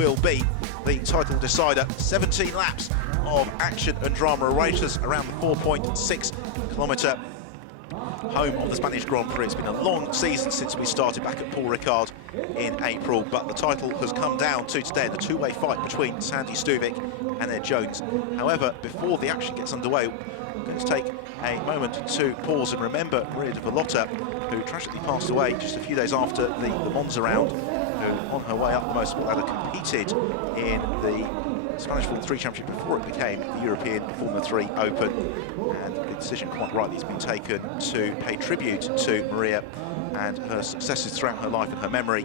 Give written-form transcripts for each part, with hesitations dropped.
will be the title decider. 17 laps of action and drama await us around the 4.6-kilometre home of the Spanish Grand Prix. It's been a long season since we started back at Paul Ricard in April, but the title has come down to today in a two-way fight between Sandy Stuvik and Ed Jones. However, before the action gets underway, we're going to take a moment to pause and remember Maria de Vallota, who tragically passed away just a few days after the Monza round, who on her way up the most ladder competed in the Spanish Formula 3 Championship before it became the European Formula 3 Open, and the decision quite rightly has been taken to pay tribute to Maria and her successes throughout her life and her memory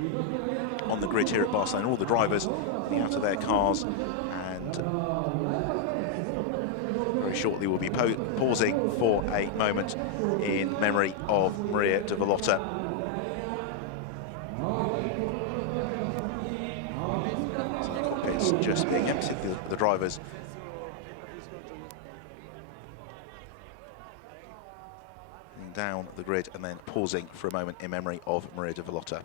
on the grid here at Barcelona. All the drivers getting out of their cars, and very shortly we'll be pausing for a moment in memory of Maria de Vallota. Just being emptied, the drivers down the grid and then pausing for a moment in memory of Maria de Vallota.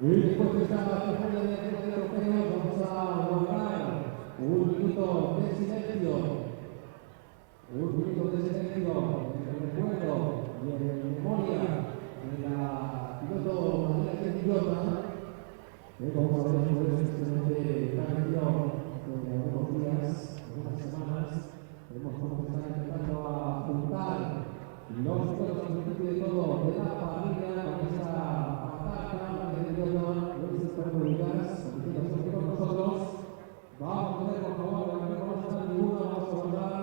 Y después de esta ceremonia de europeos vamos a guardar un minuto de silencio. Un minuto de silencio en recuerdo y en memoria de la piloto María Idiota, que como sabemos es excelente canción de algunos días, algunas semanas, hemos comenzado empezando a juntar los recuerdos de todo, de la familia, con esa vamos a ver, por favor, no vamos a estar ninguno, vamos a guardar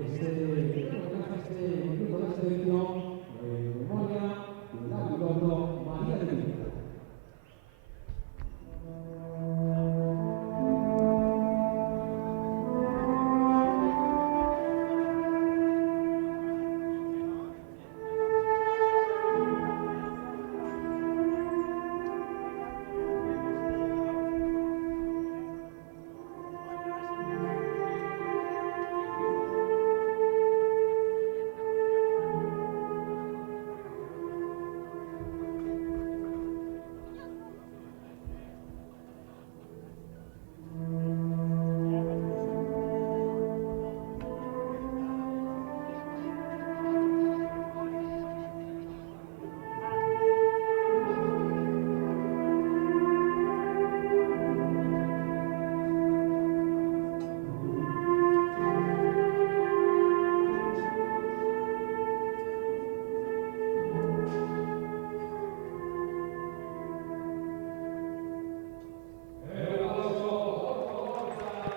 este minuto de silencio en memoria de la piloto María de Villa.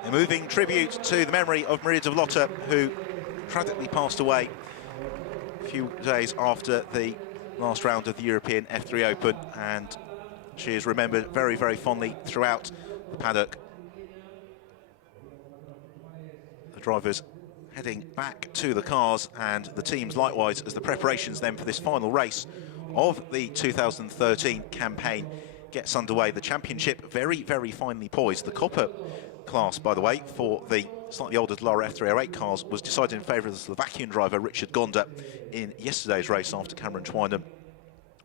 A moving tribute to the memory of Maria de Vallota, who tragically passed away a few days after the last round of the European F3 Open, and she is remembered very, very fondly throughout the paddock. The drivers heading back to the cars, and the teams likewise, as the preparations then for this final race of the 2013 campaign gets underway. The championship very, very finely poised. The copper class, by the way, for the slightly older Lara F308 cars was decided in favour of the Slovakian driver Richard Gonda in yesterday's race, after Cameron Twynham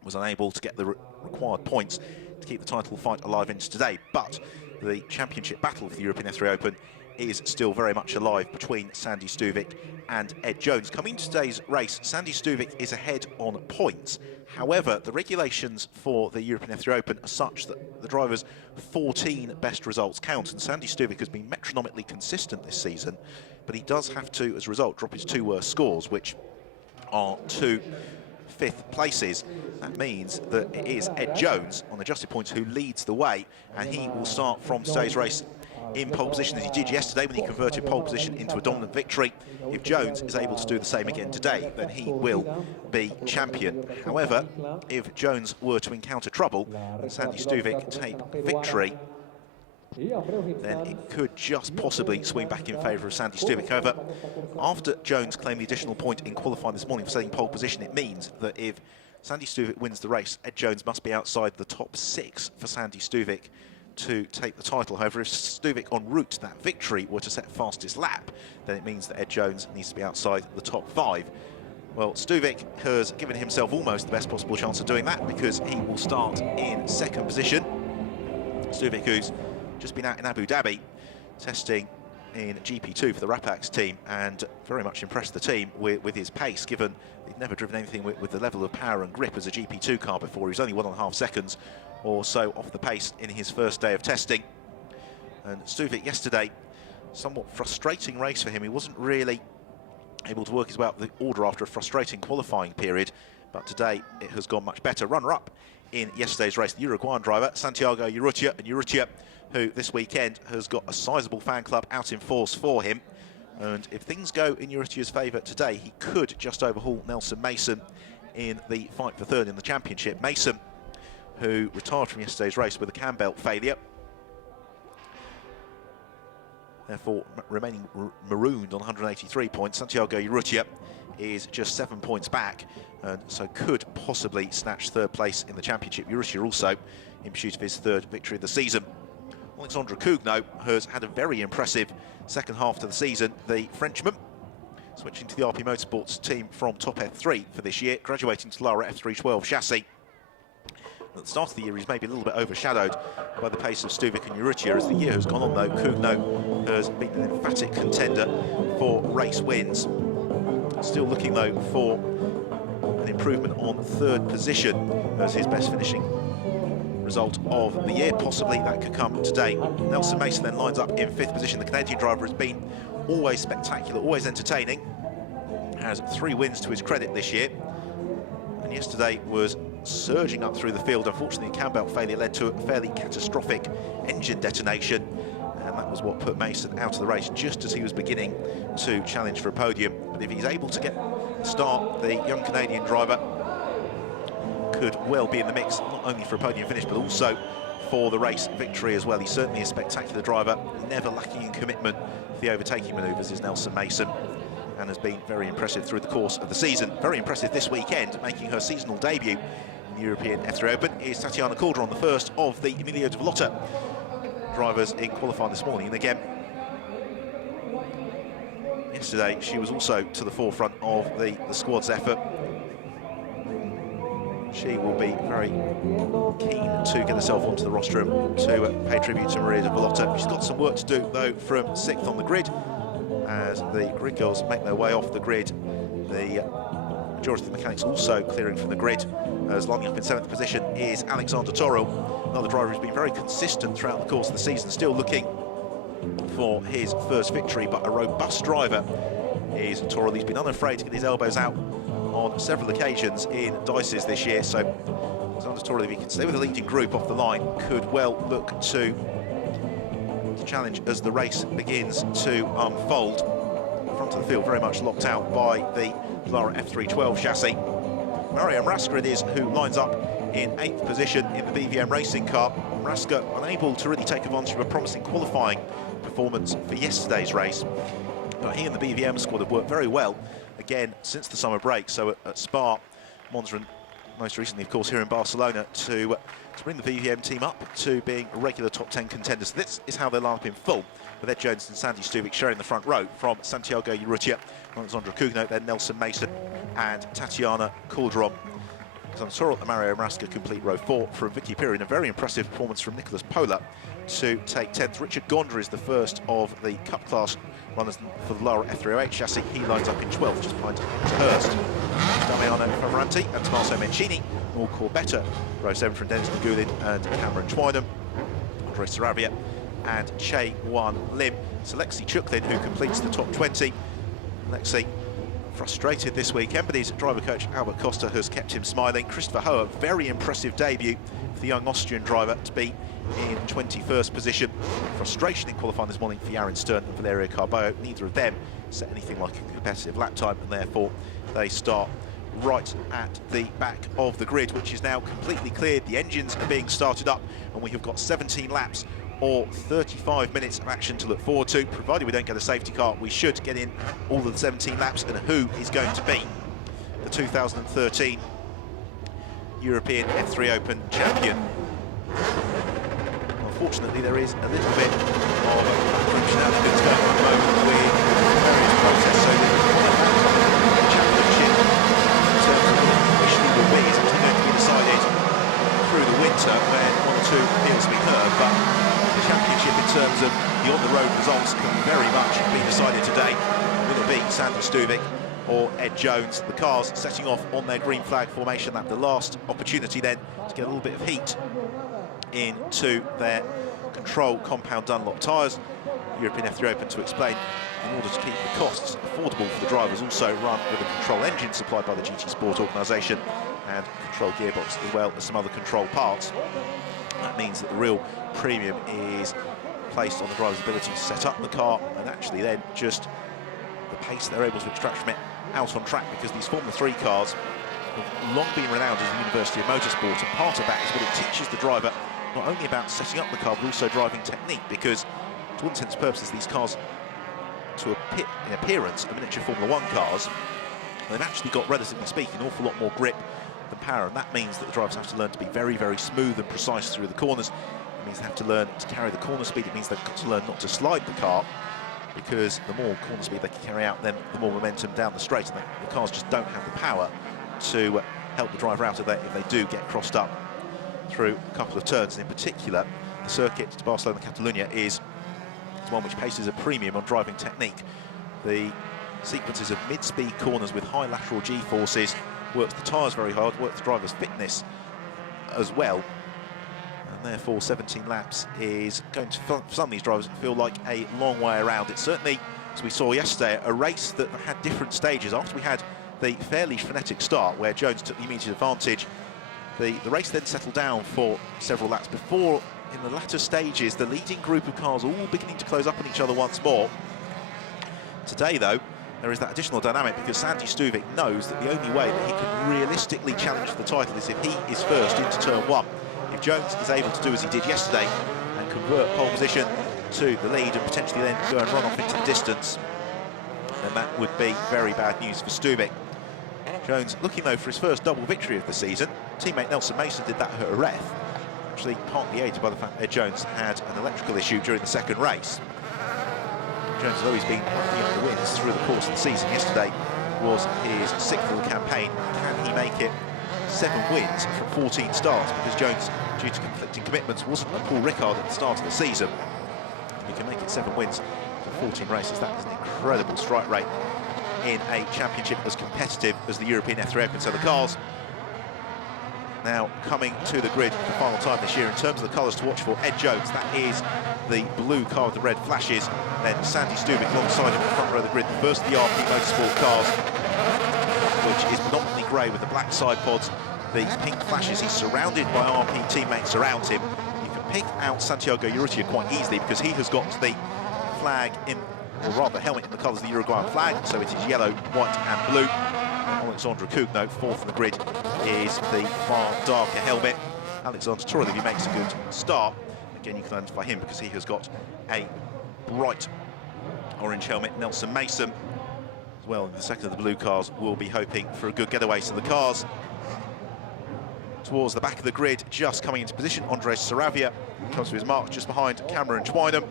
was unable to get the required points to keep the title fight alive into today. But the championship battle for the European F3 Open is still very much alive between Sandy Stuvik and Ed Jones. Coming into today's race, Sandy Stuvik is ahead on points. However, the regulations for the European F3 Open are such that the drivers' 14 best results count, and Sandy Stuvik has been metronomically consistent this season, but he does have to, as a result, drop his two worst scores, which are 2 fifth places. That means that it is Ed Jones on adjusted points who leads the way, and he will start from today's race in pole position, as he did yesterday when he converted pole position into a dominant victory. If Jones is able to do the same again today, then he will be champion. However, if Jones were to encounter trouble and Sandy Stuvik take victory, then it could just possibly swing back in favour of Sandy Stuvik. However, after Jones claimed the additional point in qualifying this morning for setting pole position, it means that if Sandy Stuvik wins the race, Ed Jones must be outside the top 6 for Sandy Stuvik to take the title. However, if Stuvik en route to that victory were to set fastest lap, then it means that Ed Jones needs to be outside the top 5. Well, Stuvik has given himself almost the best possible chance of doing that, because he will start in 2nd position. Stuvik, who's just been out in Abu Dhabi testing in GP2 for the Rapax team, and very much impressed the team with his pace, given he'd never driven anything with the level of power and grip as a GP2 car before. He was only 1.5 seconds or so off the pace in his first day of testing. And Stuvik yesterday, somewhat frustrating race for him. He wasn't really able to work his way up the order after a frustrating qualifying period, but today it has gone much better. Runner-up in yesterday's race, the Uruguayan driver Santiago Urrutia, and Urrutia, who this weekend has got a sizable fan club out in force for him. And if things go in Urrutia's favour today, he could just overhaul Nelson Mason in the fight for 3rd in the championship. Mason, who retired from yesterday's race with a cam belt failure, therefore remaining marooned on 183 points. Santiago Urrutia is just 7 points back, and so could possibly snatch 3rd place in the championship. Urrutia also in pursuit of his 3rd victory of the season. Alexandre Cougnaud has had a very impressive second half to the season. The Frenchman, switching to the RP Motorsports team from Top F3 for this year, graduating to Lara F312 chassis. At the start of the year, he's maybe a little bit overshadowed by the pace of Stuvik and Urrutia. As the year has gone on, though, Cougnaud has been an emphatic contender for race wins. Still looking, though, for an improvement on 3rd position as his best finishing result of the year. Possibly that could come today. Nelson Mason then lines up in 5th position. The Canadian driver has been always spectacular, always entertaining. Has 3 wins to his credit this year, and yesterday was surging up through the field. Unfortunately, a cam belt failure led to a fairly catastrophic engine detonation, and that was what put Mason out of the race just as he was beginning to challenge for a podium. But if he's able to get the start, the young Canadian driver could well be in the mix, not only for a podium finish, but also for the race victory as well. He's certainly a spectacular driver, never lacking in commitment for the overtaking manoeuvres is Nelson Mason, and has been very impressive through the course of the season. Very impressive this weekend, making her seasonal debut in the European F3 Open, is Tatiana Calderon, the first of the Emilio de Vallota drivers in qualifying this morning. And again, yesterday she was also to the forefront of the squad's effort. She will be very keen to get herself onto the rostrum to pay tribute to Maria de Vallota. She's got some work to do, though, from 6th on the grid. As the grid girls make their way off the grid, the majority of the mechanics also clearing from the grid. As lining up in 7th position is Alexander Torrell, another driver who's been very consistent throughout the course of the season, still looking for his first victory, but a robust driver is Torrell. He's been unafraid to get his elbows out on several occasions in dices this year, so Alexander Torrell, if he can stay with the leading group off the line, could well look to challenge as the race begins to unfold. Front of the field very much locked out by the Lara F312 chassis. Mario Mrasca it is who lines up in 8th position in the BVM racing car. Mrasca unable to really take advantage of a promising qualifying performance for yesterday's race, but he and the BVM squad have worked very well again since the summer break. So at Spa, Monza, and most recently, of course, here in Barcelona, to bring the BVM team up to being regular top 10 contenders. This is how they line up in full, with Ed Jones and Sandy Stuvik sharing the front row from Santiago Urrutia, Alexandre Cougnaud, then Nelson Mason and Tatiana Calderon. Torrell and Mario Mrasca complete row 4 from Vicky Piri, and a very impressive performance from Nicholas Pola to take 10th. Richard Gondry is the first of the Cup class runners for the Lara F308 chassis. He lines up in 12th, just behind Hurst. Damiano Favorante and Tommaso Mencini, Nor Corbetta, row 7 from Dennis Magulin and Cameron Twynham, Andre Saravia and Che Wan Lim. It's Alexei Chuklin who completes the top 20. Alexei frustrated this weekend, but his driver coach Albert Costa has kept him smiling. Christopher Hoa, very impressive debut for the young Austrian driver to be in 21st position. Frustration in qualifying this morning for Yaron Stern and Valerio Carballo. Neither of them set anything like a competitive lap time, and therefore they start right at the back of the grid, which is now completely cleared. The engines are being started up, and we have got 17 laps or 35 minutes of action to look forward to. Provided we don't get a safety car, we should get in all of the 17 laps. And who is going to be the 2013 European F3 Open champion. Unfortunately, there is a little bit of backroom shenanigans going on at the moment with various protests, so the championship, in terms of what it officially will be, is actually going to be decided through the winter when 1 or 2 appeals will be heard, but the championship in terms of the on-the-road results can very much be decided today. Will it be Sandy Stuvik or Ed Jones? The cars setting off on their green flag formation. That's the last opportunity then to get a little bit of heat into their control compound Dunlop tyres. European F3 Open, to explain, in order to keep the costs affordable for the drivers, also run with a control engine supplied by the GT Sport organisation and control gearbox, as well as some other control parts. That means that the real premium is placed on the driver's ability to set up the car and actually then just the pace they're able to extract from it out on track, because these Formula 3 cars have long been renowned as the University of Motorsport, and part of that is what it teaches the driver, not only about setting up the car but also driving technique, because to all intents and purposes these cars, in appearance, are miniature Formula 1 cars. They've actually got, relatively speaking, an awful lot more grip than power, and that means that the drivers have to learn to be very, very smooth and precise through the corners. It means they have to learn to carry the corner speed. It means they've got to learn not to slide the car, because the more corner speed they can carry out, then the more momentum down the straight, and the cars just don't have the power to help the driver out of that if they do get crossed up through a couple of turns. And in particular, the circuit to Barcelona, Catalunya is one which places a premium on driving technique. The sequences of mid-speed corners with high lateral G-forces works the tyres very hard, works the driver's fitness as well, and therefore 17 laps is going to, for some of these drivers, feel like a long way around. It's certainly, as we saw yesterday, a race that had different stages. After we had the fairly frenetic start where Jones took the immediate advantage, the race then settled down for several laps before, in the latter stages, the leading group of cars all beginning to close up on each other once more. Today, though, there is that additional dynamic, because Sandy Stuvik knows that the only way that he can realistically challenge for the title is if he is first into turn 1. If Jones is able to do as he did yesterday and convert pole position to the lead and potentially then go and run off into the distance, then that would be very bad news for Stuvik. Jones looking, though, for his first double victory of the season. Teammate Nelson Mason did that at Jerez, actually partly aided by the fact that Ed Jones had an electrical issue during the second race. Jones has always been one of the wins through the course of the season. Yesterday was his 6th of the campaign. Can he make it 7 wins from 14 starts? Because Jones, due to conflicting commitments, wasn't a Paul Ricard at the start of the season. If he can make it 7 wins from 14 races, that is an incredible strike rate in a championship as competitive as the European F3 Open. So the cars now coming to the grid for the final time this year. In terms of the colours to watch for, Ed Jones, that is the blue car with the red flashes. Then Sandy Stuvik alongside him in the front row of the grid, the first of the RP Motorsport cars, which is predominantly grey with the black side pods, the pink flashes. He's surrounded by RP teammates around him. You can pick out Santiago Urrutia quite easily, because he has got the flag in, or rather helmet in the colours of the Uruguayan flag, so it is yellow, white and blue. Alexandre Cougnaud, 4th in the grid, is the far darker helmet. Alexandre Torres, if he makes a good start, again you can identify him because he has got a bright orange helmet. Nelson Mason, as well, in the second of the blue cars, will be hoping for a good getaway. So the cars towards the back of the grid, just coming into position. Andres Saravia comes to his mark just behind Cameron Twynham.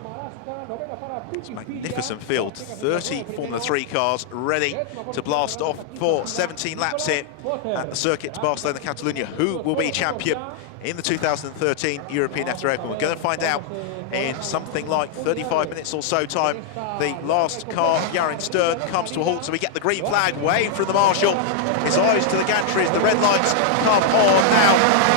It's a magnificent field, 30 Formula 3 cars ready to blast off for 17 laps here at the circuit to Barcelona, Catalunya. Who will be champion in the 2013 European F3 Open? We're going to find out in something like 35 minutes or so time. The last car, Yarin Stern, comes to a halt, so we get the green flag waved from the marshal. His eyes to the gantry as the red lights come on now.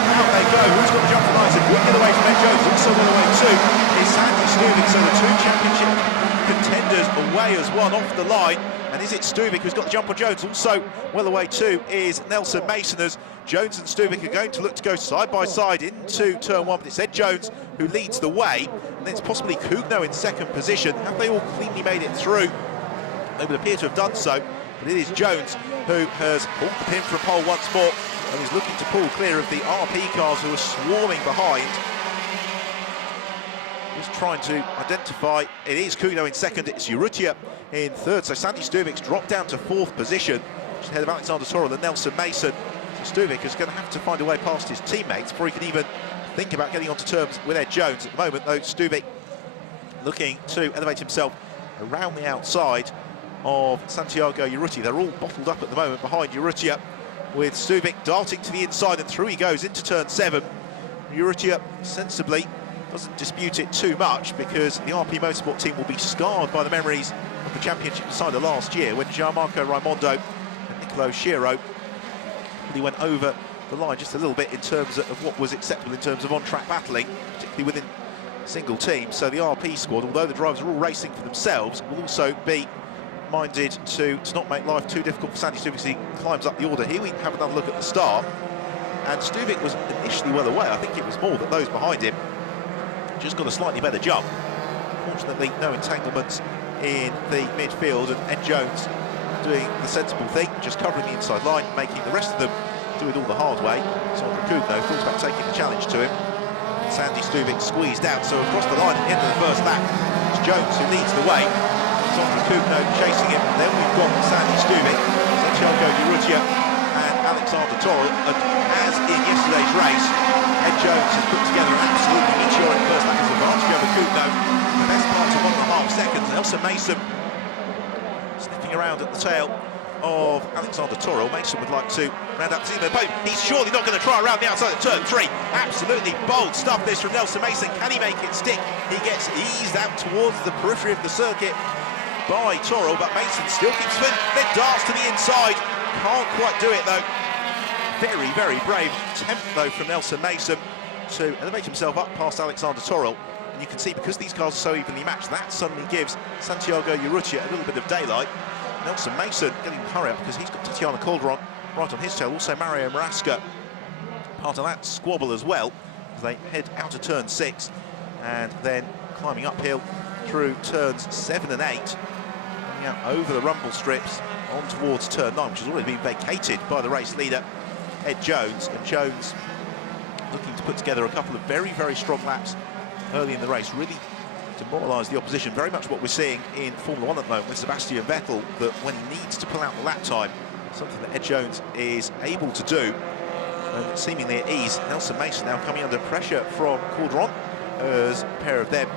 Out they go. Who's got the jump tonight? A good get away from Ed Jones. Also on the way too is Sandy Stuvik. So the 2 championship contenders away as one off the line. And is it Stuvik who's got the jump on Jones? Also well away too is Nelson Mason, as Jones and Stuvik are going to look to go side by side into turn 1, but it's Ed Jones who leads the way, and then it's possibly Cougnaud in second position. Have they all cleanly made it through? They would appear to have done so, but it is Jones who has pulled the pin from pole once more and is looking to pull clear of the RP cars who are swarming behind. Just trying to identify, it is Cougnaud in second, it's Urrutia in third, so Sandy Stuvik's dropped down to 4th position, just ahead of Alexandre Torres and Nelson Mason. So Stuvik is going to have to find a way past his teammates before he can even think about getting onto terms with Ed Jones. At the moment, though, Stuvik looking to elevate himself around the outside of Santiago Urrutia. They're all bottled up at the moment behind Urrutia, with Stuvik darting to the inside, and through he goes into turn 7. Urrutia sensibly doesn't dispute it too much, because the RP Motorsport team will be scarred by the memories of the championship decider last year, when Gianmarco Raimondo and Nicolo Schiro really went over the line just a little bit in terms of what was acceptable in terms of on-track battling, particularly within single teams. So the RP squad, although the drivers are all racing for themselves, will also be minded to not make life too difficult for Sandy Stuvik as he climbs up the order. Here we have another look at the start, and Stuvik was initially well away. I think it was more that those behind him just got a slightly better jump. Fortunately, no entanglements in the midfield, and Ed Jones doing the sensible thing, just covering the inside line, making the rest of them do it all the hard way. Sondra Kugno thought about taking the challenge to him. Sandy Stuvik squeezed out, so across the line at the end of the first lap, it's Jones who leads the way. Sondra Kugno chasing him, and then we've got Sandy Stuvik, Santiago Urrutia and Alexander Torrell. And as in yesterday's race, Ed Jones has put together an absolutely meteoric first lap as advantage over Kugno. The best part of 1.5 seconds. Nelson Mason sniffing around at the tail of Alexander Torrell. Mason would like to round up the team, but he's surely not going to try around the outside of turn 3. Absolutely bold stuff this from Nelson Mason. Can he make it stick? He gets eased out towards the periphery of the circuit by Torrell, but Mason still keeps spinning, then darts to the inside. Can't quite do it though. Very, very brave attempt though from Nelson Mason to elevate himself up past Alexander Torrell. And you can see, because these cars are so evenly matched, that suddenly gives Santiago Urrutia a little bit of daylight. Nelson Mason getting the hurry up because he's got Tatiana Calderon right on his tail. Also Mario Marasca part of that squabble as well, as they head out of turn 6 and then climbing uphill through turns 7 and 8, coming out over the rumble strips on towards turn 9, which has already been vacated by the race leader Ed Jones. And Jones looking to put together a couple of very, very strong laps early in the race, really demoralise the opposition. Very much what we're seeing in Formula 1 at the moment with Sebastian Vettel, that when he needs to pull out the lap time, something that Ed Jones is able to do, and seemingly at ease. Nelson Mason now coming under pressure from Calderon as a pair of them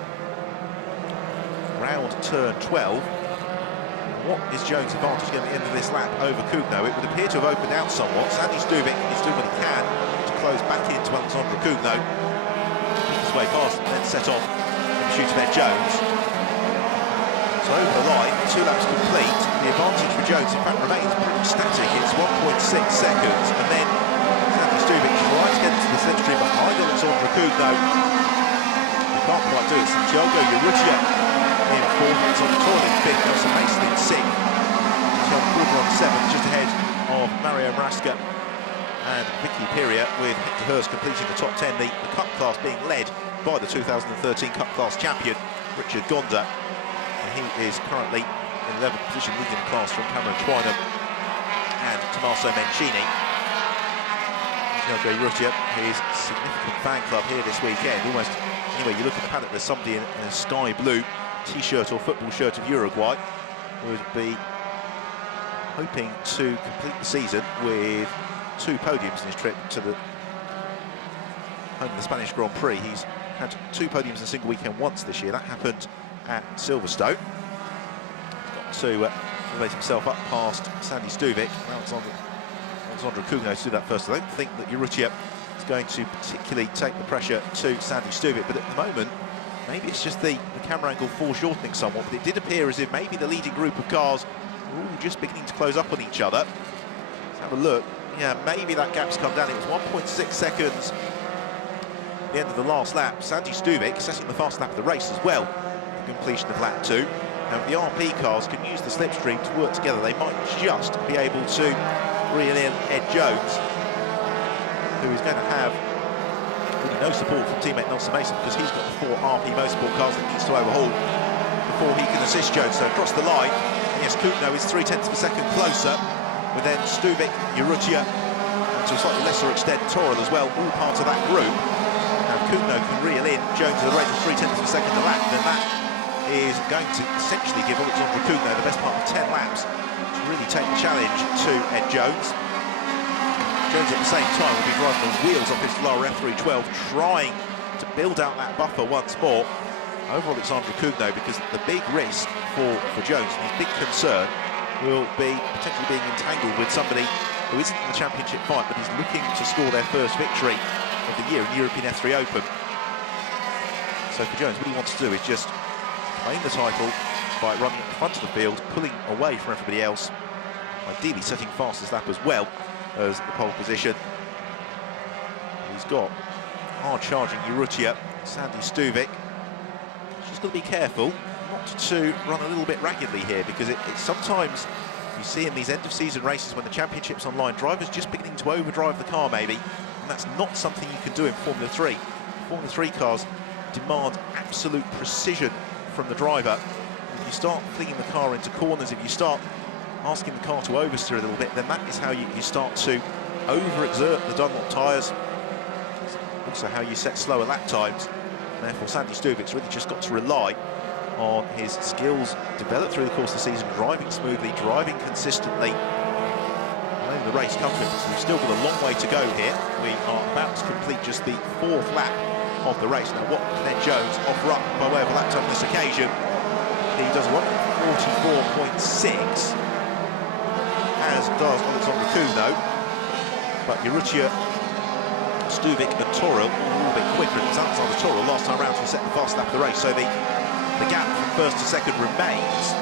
round turn 12. What is Jones' advantage at the end of this lap over Kugno? It would appear to have opened out somewhat. Sandy Stuvik is doing what he can to close back into Alexandra Kugno, pick his way past and then set off shoot of Ed Jones. So over the line, 2 laps complete. The advantage for Jones, in fact, remains pretty static. It's 1.6 seconds, and then Sandy Stuvik tries to get into the slipstream behind Alexandra Kugno. He can't quite do it. Santiago Urrutia in 4th, Alexander Torrell in 5th, Nelson Mason in 6th. Michel Porter on 7th, just ahead of Mario Marasca and Vicky Piria, with Hector Hurst completing the top 10. The Cup class being led by the 2013 Cup class champion Richard Gonda, and he is currently in 11th position, leading the class from Cameron Twynham and Tommaso Mencini. Santiago Urrutia, his significant fan club here this weekend. Almost anywhere you look at the paddock, there's somebody in a sky blue t-shirt or football shirt of Uruguay, would be hoping to complete the season with 2 podiums in his trip to the home of the Spanish Grand Prix. He's had 2 podiums in a single weekend once this year. That happened at Silverstone. He's got to elevate himself up past Sandy Stuvik. Alexandra Kugno to do that first. I don't think that Urrutia is going to particularly take the pressure to Sandy Stuvik, but at the moment, maybe it's just the camera angle foreshortening somewhat, but it did appear as if maybe the leading group of cars were all just beginning to close up on each other. Let's have a look. Yeah, maybe that gap's come down. It was 1.6 seconds the end of the last lap. Sandy Stuvik setting the fast lap of the race as well, the completion of lap 2. Now, if the RP cars can use the slipstream to work together, they might just be able to reel in Ed Jones, who is going to have really no support from teammate Nelson Mason, because he's got the 4 RP Motorsport cars that he needs to overhaul before he can assist Jones. So across the line, yes, Kugno is 0.3 of a second closer, with then Stuvik, Urrutia, and to a slightly lesser extent Torrell as well, all part of that group. Kugno can reel in Jones at a rate of 0.3 of a second a lap, then that is going to essentially give Alexandra Kugno the best part of 10 laps to really take the challenge to Ed Jones. Jones at the same time will be driving the wheels off his lower F312, trying to build out that buffer once more over Alexandre Cougneau, because the big risk for Jones and his big concern will be potentially being entangled with somebody who isn't in the championship fight, but is looking to score their first victory of the year in the European F3 Open. So for Jones, what he wants to do is just claim the title by running at the front of the field, pulling away from everybody else, ideally setting fastest lap as well as the pole position. He's got hard-charging Urrutia, Sandy Stuvik. She's got to be careful not to run a little bit raggedly here, because it's sometimes you see in these end-of-season races when the championship's online, drivers just beginning to overdrive the car maybe, and that's not something you can do in Formula 3. Formula 3 cars demand absolute precision from the driver. If you start flinging the car into corners, if you start asking the car to oversteer a little bit, then that is how you start to overexert the Dunlop tyres. Also how you set slower lap times. And therefore Sandy Stuvik's really just got to rely on his skills developed through the course of the season, driving smoothly, driving consistently, and letting the race come to him. So we've still got a long way to go here. We are about to complete just the 4th lap of the race. Now what can Ed Jones offer up by way of a lap time on this occasion? He does 1:44.6, as does Alexandre Cougneau, but Urrutia, Stuvik and Toril a little bit quicker. It was Alexandre Toril last time round who set the fast lap of the race, so the gap from first to second remains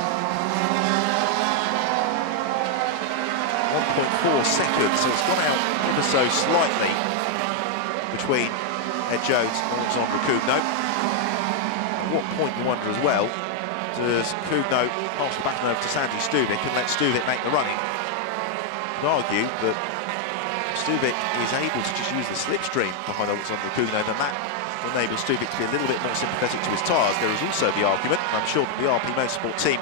1.4 seconds, so it's gone out ever so slightly between Ed Jones and Alexandre Cougneau. At what point, you wonder as well, does Cougneau pass the baton over to Sandy Stuvik and let Stuvik make the running? You could argue that Stuvik is able to just use the slipstream behind Alexandre Cougneau, then that enables Stuvik to be a little bit more sympathetic to his tyres. There is also the argument, I'm sure that the RP Motorsport team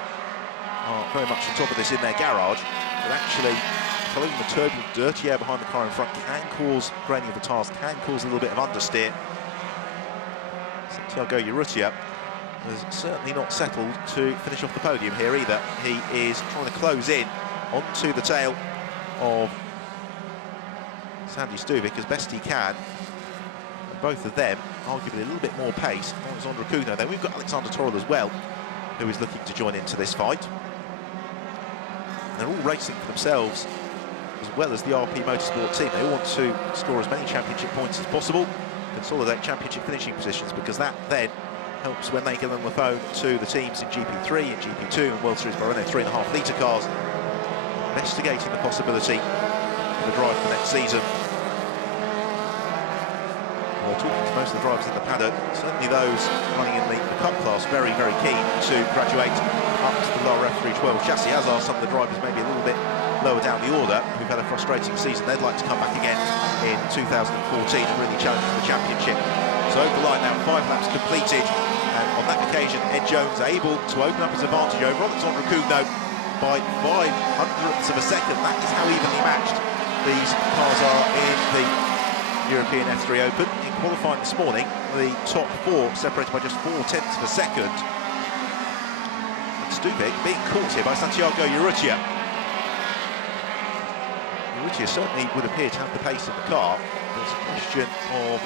are very much on top of this in their garage, that actually following the turbulent, dirty air behind the car in front can cause graining of the tyres, can cause a little bit of understeer. Santiago Urrutia has certainly not settled to finish off the podium here either. He is trying to close in onto the tail of Sandy Stuvik as best he can. And both of them arguably a little bit more pace. Alexandre Cougneau. Then we've got Alexandre Toril as well, who is looking to join into this fight. And they're all racing for themselves as well as the RP Motorsport team. They all want to score as many championship points as possible, consolidate championship finishing positions, because that then helps when they get on the phone to the teams in GP3 and GP2 and World Series Renault 3.5 litre cars, investigating the possibility of a drive for next season. Well, talking to most of the drivers in the paddock, certainly those running in the Cup class, very, very keen to graduate up to the lower F312 chassis, as are some of the drivers maybe a little bit lower down the order who've had a frustrating season. They'd like to come back again in 2014 and really challenge for the championship. So over the line now, 5 laps completed, and on that occasion Ed Jones able to open up his advantage over Alexandre Cougneau by 0.05 of a second. That is how evenly matched these cars are in the European F3 Open. In qualifying this morning, the top 4 separated by just 0.4 of a second. And Stuvik being caught here by Santiago Urrutia. Urrutia certainly would appear to have the pace of the car. There's a question of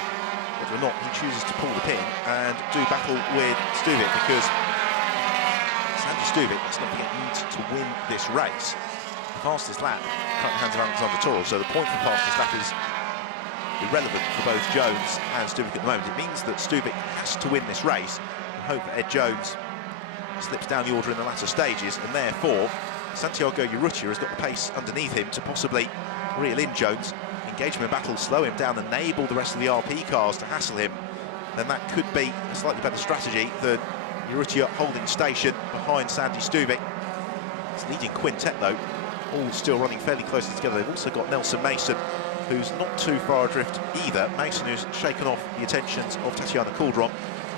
whether or not he chooses to pull the pin and do battle with Stuvik, because Sandy Stuvik, let's not forget, needs to win this race. The fastest lap cut in the hands of Alexandre Toril, so the point for fastest lap is irrelevant for both Jones and Stuvik at the moment. It means that Stuvik has to win this race and hope that Ed Jones slips down the order in the latter stages, and therefore Santiago Urrutia has got the pace underneath him to possibly reel in Jones, engage him in battle, slow him down, enable the rest of the RP cars to hassle him. Then that could be a slightly better strategy than Urrutia holding station behind Sandy Stuvik. It's leading quintet though, all still running fairly closely together. They've also got Nelson Mason, who's not too far adrift either. Mason, who's shaken off the attentions of Tatiana Calderon.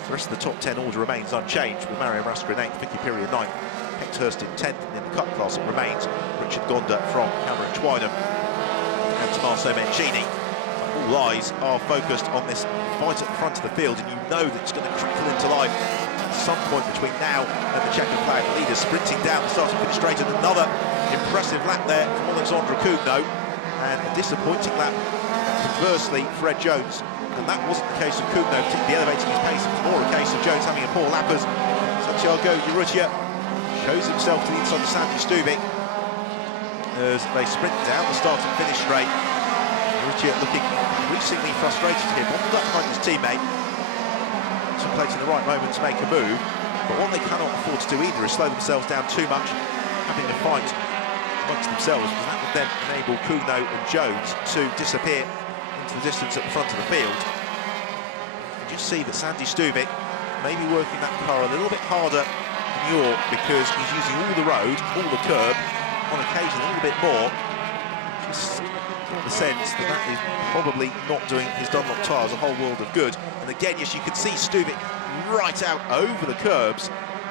The rest of the top 10 order remains unchanged, with Mario Rasca in 8th, Vicky Piria 9th, Heckhurst in 10th, and in the Cup class it remains Richard Gonda from Cameron Twynham and Tommaso Mencini. All eyes are focused on this fight at the front of the field, and you know that it's going to crackle into life at some point between now and the checkered flag. Leaders sprinting down the start and finish straight, and another impressive lap there from Alexandre Cougneau. and a disappointing lap conversely for Ed Jones. And that wasn't the case of Kugno, particularly elevating his pace. It was more a case of Jones having a poor lap as Santiago Urrutia shows himself to the inside of Sandy Stubik as they sprint down the start and finish straight. Urrutia looking increasingly frustrated here, bottled up behind his teammate, contemplating the right moment to make a move. But what they cannot afford to do either is slow themselves down too much, having a fight amongst themselves, because that would then enable Kugno and Jones to disappear into the distance at the front of the field. You just see that Sandy Stubik may be working that car a little bit harder than York, because he's using all the road, all the curb, on occasion a little bit more. Just got the sense that that is probably not doing his Dunlop tyres a whole world of good. And again, yes, you can see Stubik right out over the curbs,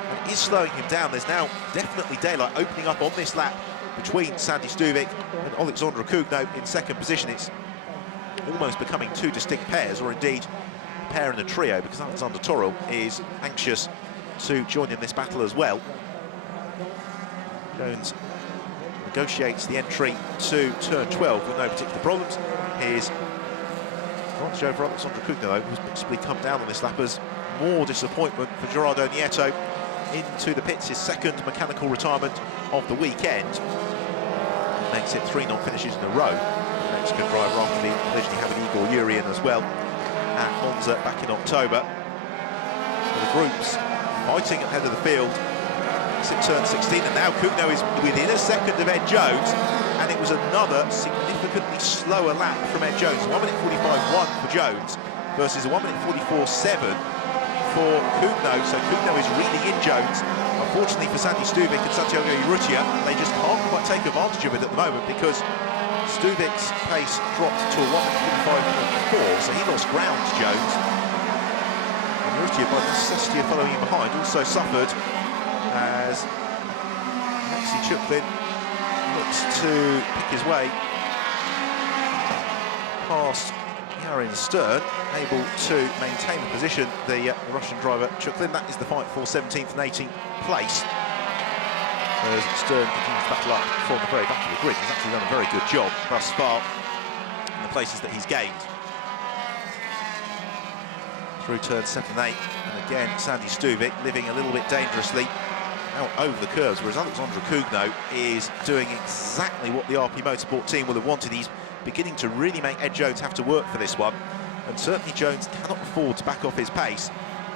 and it is slowing him down. There's now definitely daylight opening up on this lap between Sandy Stubik and Alexandre Kugno in second position. It's almost becoming two distinct pairs, or indeed a pair in a trio, because Alexander Torrell is anxious to join in this battle as well. Jones negotiates the entry to turn 12 with no particular problems. His advantage over Alexandre Kugno, who's possibly come down on this lap as more disappointment for Gerardo Nieto into the pits, his second mechanical retirement of the weekend. Makes it 3 non-finishes in a row. Mexican driver after the collision he had with Igor Urian as well at Monza back in October. The groups fighting ahead of the field. It's in turn 16, and now Kugno is within a second of Ed Jones, and it was another significantly slower lap from Ed Jones. 1 minute 45.1 for Jones versus a 1 minute 44.7 for Kugno. So Kugno is reading in Jones. Unfortunately for Sandy Stubik and Santiago Urrutia, they just can't quite take advantage of it at the moment, because Stubik's pace dropped to a 1 minute 45.4, so he lost ground to Jones. And Urrutia, by necessity of following him behind, also suffered as Maxi Chuklin looks to pick his way past Yarin Stern, able to maintain the position, the Russian driver Chuklin. That is the fight for 17th and 18th place, as Stern continues to battle up from the very back of the grid. He's actually done a very good job thus far in the places that he's gained. Through turn 7 and 8, and again Sandy Stubik living a little bit dangerously out over the curves, whereas Alexandre Kugno is doing exactly what the RP Motorsport team will have wanted. He's beginning to really make Ed Jones have to work for this one, and certainly Jones cannot afford to back off his pace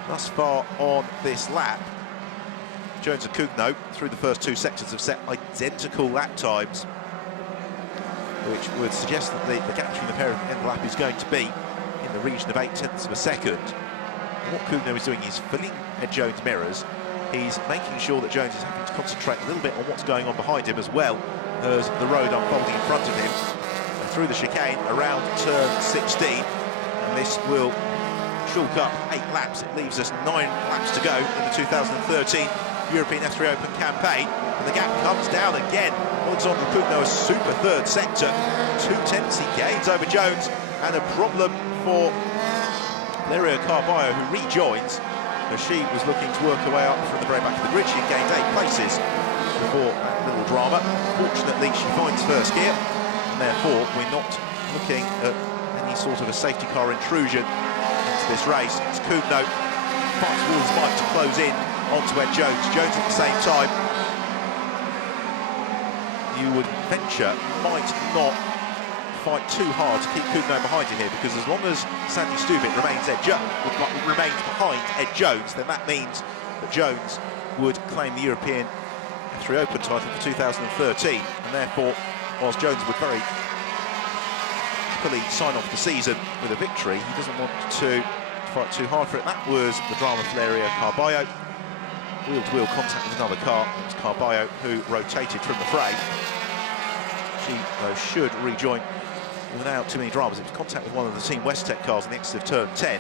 thus far on this lap. Jones and Kugno, through the first 2 sectors, have set identical lap times, which would suggest that the gap between the pair at the end of the lap is going to be in the region of 0.8 of a second. And what Kugno is doing is filling Ed Jones' mirrors. He's making sure that Jones is having to concentrate a little bit on what's going on behind him, as well as the road unfolding in front of him. And through the chicane around turn 16, and this will chalk up 8 laps. It leaves us 9 laps to go in the 2013 European F3 Open campaign, and the gap comes down again. Alexandre Kugno, a super third sector, 2/10 he gains over Jones, and a problem for Valeria Carballo, who rejoins, as she was looking to work her way up from the very back of the grid. She gained 8 places before that little drama. Fortunately, she finds first gear, and therefore we're not looking at any sort of a safety car intrusion into this race. It's Kugno fights towards Mike to close in onto Ed Jones. Jones at the same time, you would venture, might not fight too hard to keep Kugno behind him here, because as long as Sandy Stubik remains behind Ed Jones, then that means that Jones would claim the European F3 Open title for 2013, and therefore, whilst Jones would very happily sign off the season with a victory, he doesn't want to fight too hard for it. That was the drama for Valeria Carballo. Wheel-to-wheel contact with another car. It was Carballo who rotated from the fray. She, though, should rejoin without too many dramas. It was contact with one of the Team Westtech cars in the exit of turn 10.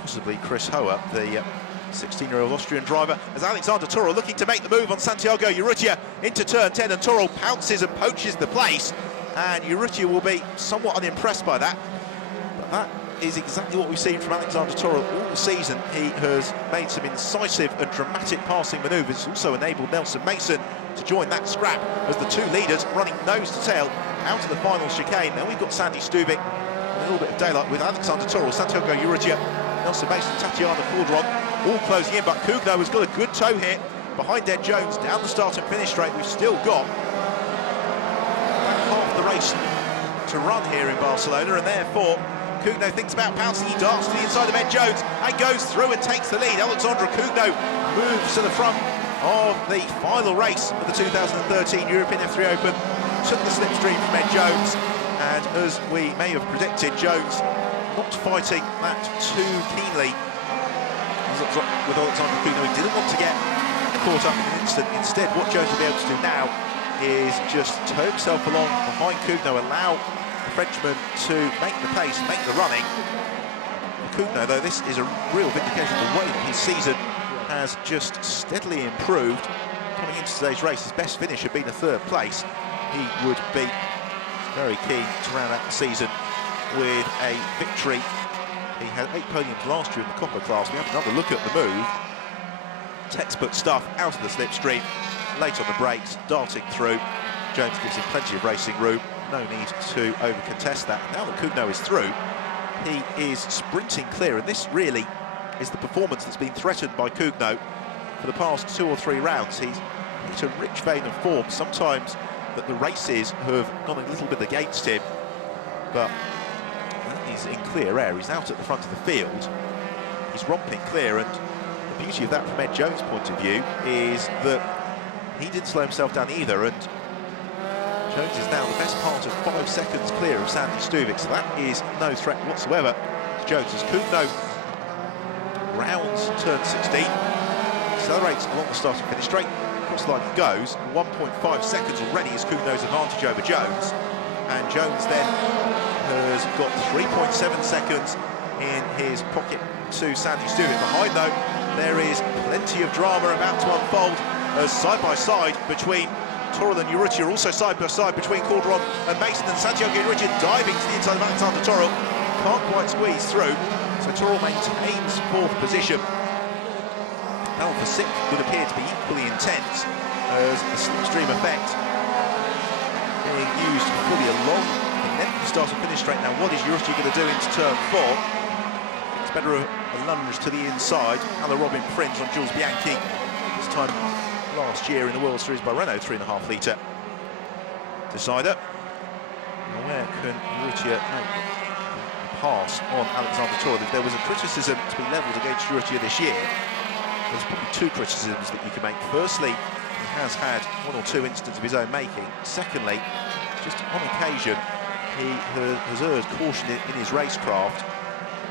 Possibly Chris Hoa, the 16-year-old Austrian driver, as Alexander Torrell looking to make the move on Santiago Urrutia into turn 10, and Torrell pounces and poaches the place, and Urrutia will be somewhat unimpressed by that. But that is exactly what we've seen from Alexander Torrell all the season. He has made some incisive and dramatic passing manoeuvres. Also enabled Nelson Mason to join that scrap as the two leaders running nose to tail out of the final chicane. Then we've got Sandy Stubik and a little bit of daylight with Alexander Toro, Santiago Urrutia, Nelson Mason, Tatiana Calderon all closing in, but Kugno has got a good toe here behind Ed Jones down the start and finish straight. We've still got half the race to run here in Barcelona, and therefore Kugno thinks about pouncing. He darts to the inside of Ed Jones and goes through and takes the lead. Alexandra Kugno moves to the front of the final race of the 2013 European F3 Open. Took the slipstream from Ed Jones, and as we may have predicted, Jones not fighting that too keenly with Alexandra Kugno. He didn't want to get caught up in an instant. Instead, what Jones will be able to do now is just tow himself along behind Kugno, allow the Frenchman to make the pace, make the running. Kugno, though, this is a real vindication of the way that his season has just steadily improved. Coming into today's race, his best finish had been a third place. He would be very keen to round out the season with a victory. He had 8 podiums last year in the copper class. We have another look at the move. Textbook stuff out of the slipstream, late on the brakes, darting through. Jones gives him plenty of racing room. No need to over-contest that. Now that Kugno is through, he is sprinting clear, and this really is the performance that's been threatened by Kugno for the past 2 or 3 rounds. He's hit a rich vein of form. Sometimes that the races have gone a little bit against him, but he's in clear air. He's out at the front of the field. He's romping clear, and the beauty of that from Ed Jones' point of view is that he didn't slow himself down either, and Jones is now the best part of 5 seconds clear of Sandy Stuvik, so that is no threat whatsoever to Jones as Kugno rounds turn 16, accelerates along the start and finish straight, cross the line he goes, 1.5 seconds already is Kugno's advantage over Jones, and Jones then has got 3.7 seconds in his pocket to Sandy Stuvik. Behind, though, there is plenty of drama about to unfold as side by side between Toro and Urrutia, also side by side between Calderon and Mason, and Santiago Urrutia diving to the inside of Alexander Toro. Can't quite squeeze through, so Toro maintains 4th position. Battle for 6th would appear to be equally intense as the slipstream effect being used fully along the lengthy start and finish straight. Now, what is Urrutia going to do into turn 4? It's better a lunge to the inside. Another Robin Prinz on Jules Bianchi. This time last year in the World Series by Renault 3.5 litre decider. Now, where can Urrutia make a pass on Alexander Toro? If there was a criticism to be levelled against Urrutia this year, there's probably 2 criticisms that you can make. Firstly, he has had 1 or 2 incidents of his own making. Secondly, just on occasion, he has erred caution in his racecraft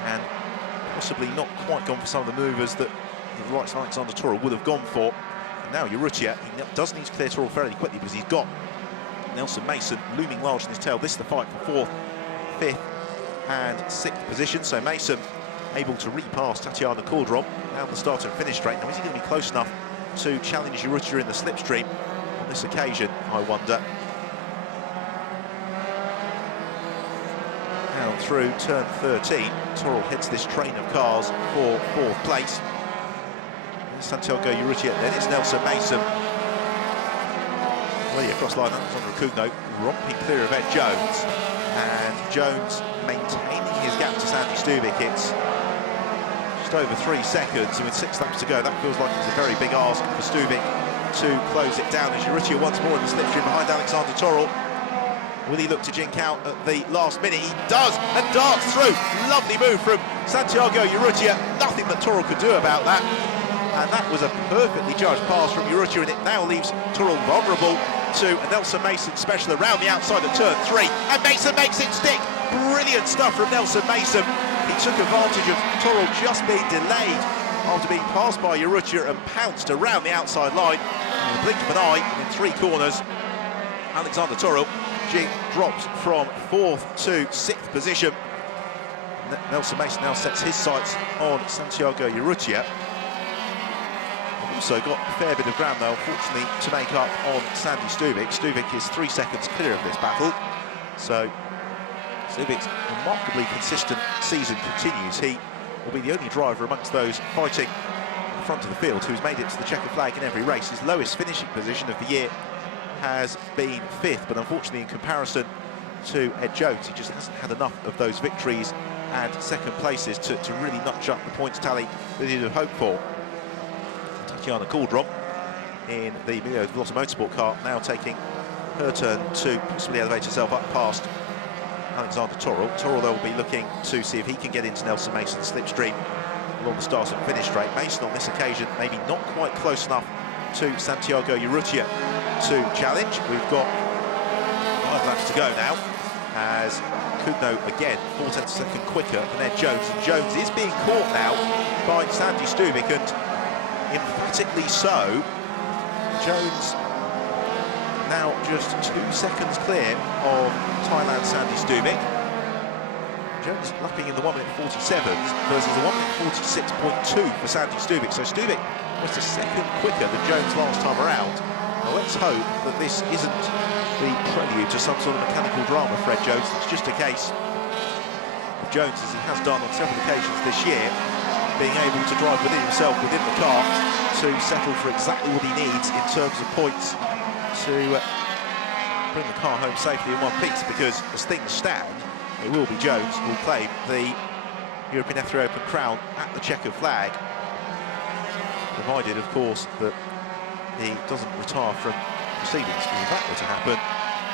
and possibly not quite gone for some of the movers that the likes of Alexander Toro would have gone for. Now Urrutia, he does need to clear Toro fairly quickly because he's got Nelson Mason looming large in his tail. This is the fight for 4th, 5th and 6th position. So Mason able to repass Tatiana Calderon down the start and finish straight. Now, is he going to be close enough to challenge Urrutia in the slipstream on this occasion, I wonder? Now through turn 13, Toro heads this train of cars for 4th place. Santiago Urrutia, then it's Nelson Mason. Well, across line, Alexandra Kugno romping clear of Ed Jones, and Jones maintaining his gap to Sandy Stuvik. It's just over 3 seconds, and with 6 laps to go, that feels like it's a very big ask for Stuvik to close it down. As Urrutia once more in the slipstream behind Alexander Toro. Will he look to jink out at the last minute? He does, and darts through. Lovely move from Santiago Urrutia. Nothing that Toro could do about that. And that was a perfectly judged pass from Urrutia, and it now leaves Toro vulnerable to a Nelson Mason special around the outside of turn 3. And Mason makes it stick. Brilliant stuff from Nelson Mason. He took advantage of Toro just being delayed after being passed by Urrutia and pounced around the outside line. In the blink of an eye, in 3 corners, Alexander Toro drops from 4th to 6th position. Nelson Mason now sets his sights on Santiago Urrutia. Also got a fair bit of ground, though, unfortunately, to make up on Sandy Stuvik. Stuvik is 3 seconds clear of this battle. So Stuvik's remarkably consistent season continues. He will be the only driver amongst those fighting front of the field, who's made it to the checkered flag in every race. His lowest finishing position of the year has been 5th, but unfortunately in comparison to Ed Jones, he just hasn't had enough of those victories and second places to really notch up the points tally that he'd have hoped for. Tatiana Calderon in the Milio Velosa Motorsport car now taking her turn to possibly elevate herself up past Alexander Torrell. Torrell, they'll be looking to see if he can get into Nelson Mason's slipstream along the start and finish straight. Mason on this occasion maybe not quite close enough to Santiago Urrutia to challenge. We've got 5 laps to go now, as Kudno again 4/10 of a second quicker than Ed Jones, and Jones is being caught now by Sandy Stubik, and emphatically so. Jones now just 2 seconds clear of Thailand's Sandy Stubik. Jones lapping in the 1:47s versus the 1:46.2 for Sandy Stubik. So Stubik was a second quicker than Jones last time around. Now let's hope that this isn't the prelude to some sort of mechanical drama for Ed Jones. It's just a case of Jones, as he has done on several occasions this year, being able to drive within himself, within the car, to settle for exactly what he needs in terms of points to bring the car home safely in one piece, because as things stand, it will be Jones who will claim the European F3 Open crown at the checkered flag, provided, of course, that he doesn't retire from proceedings, because if that were to happen,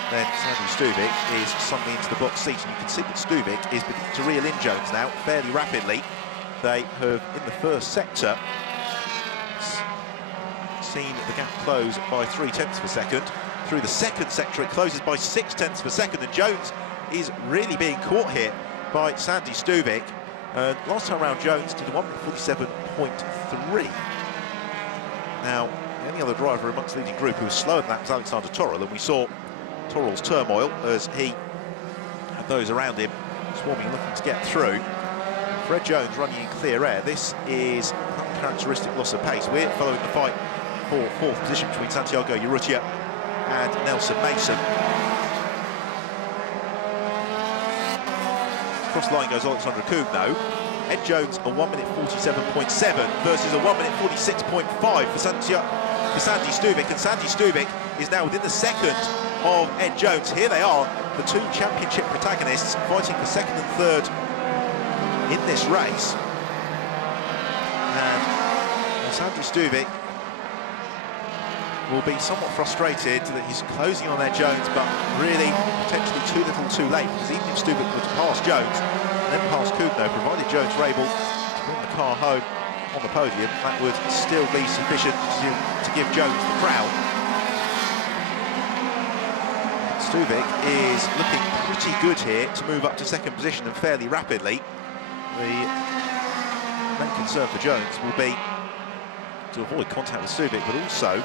then Sandy Stubik is suddenly into the box seat, and you can see that Stubik is beginning to reel in Jones now fairly rapidly. They have, in the first sector, seen the gap close by 3/10 of a second. Through the second sector, it closes by 6/10 of a second, and Jones is really being caught here by Sandy Stubik. Last time around, Jones did a 1:47.3. Now, the only other driver amongst the leading group who was slower than that was Alexander Torrell, and we saw Torrell's turmoil as he and those around him swarming, looking to get through. Fred Jones running in clear air. This is an uncharacteristic loss of pace. We're following the fight for 4th position between Santiago Urrutia and Nelson Mason. Across the line goes Alexander Kugno. Ed Jones a 1:47.7 versus a 1:46.5 for Sandy Stubik, and Sandy Stubik is now within the second of Ed Jones. Here they are, the 2 championship protagonists fighting for 2nd and 3rd in this race. And Sandy Stubik will be somewhat frustrated that he's closing on Ed Jones, but really potentially too little too late, because even if Stubik were to pass Jones and then pass Kudno, provided Jones were able to bring the car home on the podium, that would still be sufficient to give Jones the crown. Stubik is looking pretty good here to move up to 2nd position, and fairly rapidly. The main concern for Jones will be to avoid contact with Stubik, but also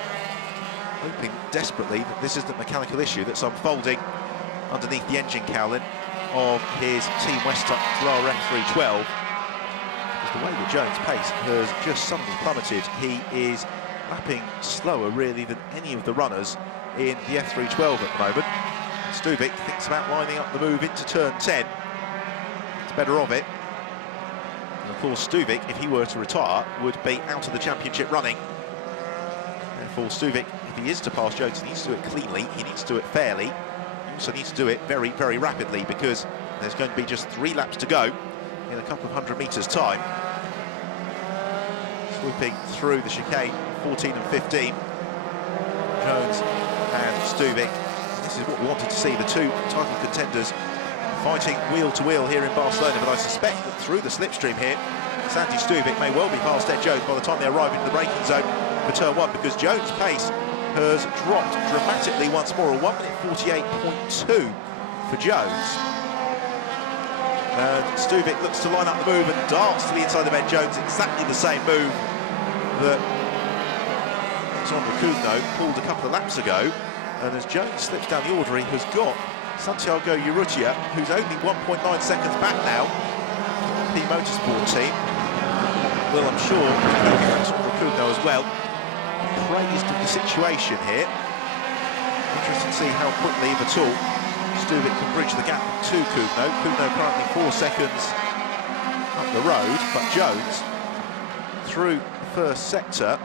hoping desperately that this is the mechanical issue that's unfolding underneath the engine cowling of his Team Western Clara F312. Because the way that Jones' pace has just suddenly plummeted, he is lapping slower really than any of the runners in the F312 at the moment. Stubik thinks about lining up the move into turn 10. It's better of it. And of course, Stubik, if he were to retire, would be out of the championship running. Therefore, Stubik, if he is to pass Jones, he needs to do it cleanly, he needs to do it fairly. He also needs to do it very, very rapidly, because there's going to be just 3 laps to go in a couple of 100 metres' time. Swooping through the chicane, 14 and 15. Jones and Stubik. This is what we wanted to see, the 2 title contenders fighting wheel to wheel here in Barcelona, but I suspect that through the slipstream here, Sandy Stubik may well be past Ed Jones by the time they arrive into the braking zone for turn 1, because Jones' pace has dropped dramatically once more, a 1:48.2 for Jones. And Stubik looks to line up the move and darts to the inside of Ed Jones, exactly the same move that Alexander Kudno pulled a couple of laps ago. And as Jones slips down the order, he has got Santiago Urrutia, who's only 1.9 seconds back now, the Motorsport team. Well, I'm sure Alexander Kudno as well, praised of the situation here. Interesting to see how quickly, if at all, Stubik can bridge the gap to Kudno. Kudno currently 4 seconds up the road, but Jones through the first sector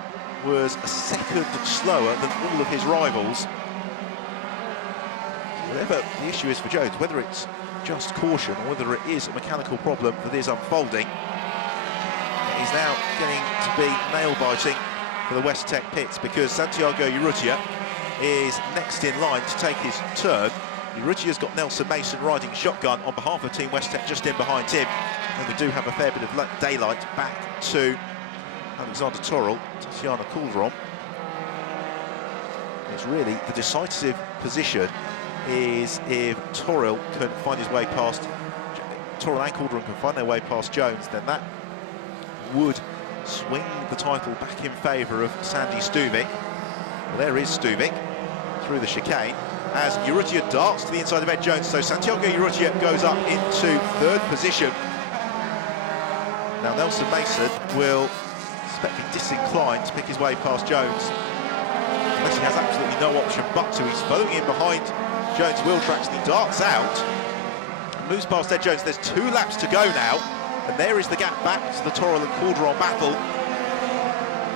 was a second slower than all of his rivals. Whatever the issue is for Jones, whether it's just caution or whether it is a mechanical problem that is unfolding, he's now getting to be nail-biting for the West Tech pits, because Santiago Urrutia is next in line to take his turn. Urrutia's got Nelson Mason riding shotgun on behalf of Team West Tech just in behind him, and we do have a fair bit of daylight back to Alexander Torrell, Tatiana Calderon. It's really the decisive position is if Torrell can find his way past, Torrell and Calderon can find their way past Jones, then that would swing the title back in favour of Sandy Stuvik. Well, there is Stuvik through the chicane as Urrutia darts to the inside of Ed Jones, so Santiago Urrutia goes up into third position. Now Nelson Mason will be disinclined to pick his way past Jones, unless he has absolutely no option but to. He's following in behind Jones' wheel tracks, and he darts out and moves past Ed Jones. There's 2 laps to go now, and there is the gap back to the Torrell and Calderon battle.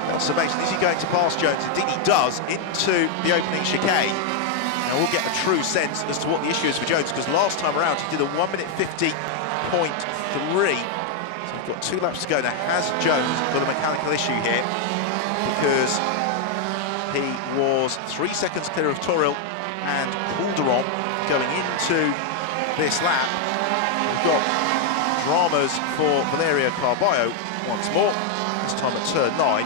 Nelson Mason, is he going to pass Jones? Indeed he does, into the opening chicane. Now we'll get a true sense as to what the issue is for Jones, because last time around he did a 1:50.3. Got 2 laps to go now. Has Jones got a mechanical issue here? Because he was 3 seconds clear of Torrell and Calderon going into this lap. We've got dramas for Valeria Carballo once more, this time at turn 9.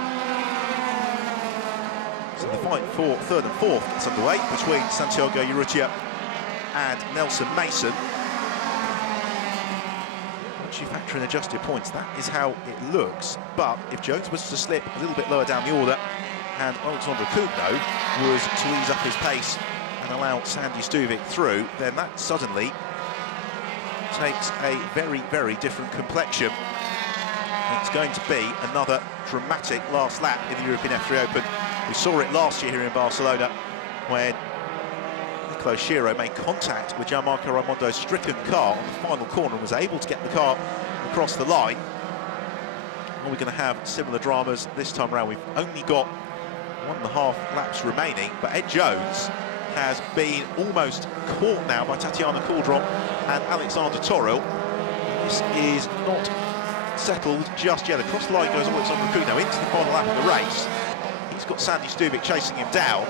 So the fight for third and fourth gets underway between Santiago Urrutia and Nelson Mason. You factor in adjusted points, that is how it looks. But if Jones was to slip a little bit lower down the order and Alexandre Cougneau was to ease up his pace and allow Sandy Stuvik through, then that suddenly takes a very, very different complexion. It's going to be another dramatic last lap in the European F3 Open. We saw it last year here in Barcelona when Shiro made contact with Gianmarco Raimondo's stricken car on the final corner and was able to get the car across the line. Are we going to have similar dramas this time around? We've only got 1.5 laps remaining, but Ed Jones has been almost caught now by Tatiana Calderon and Alexander Torrell. This is not settled just yet. Across the line goes Alexandre Cougneau into the final lap of the race. He's got Sandy Stuvik chasing him down.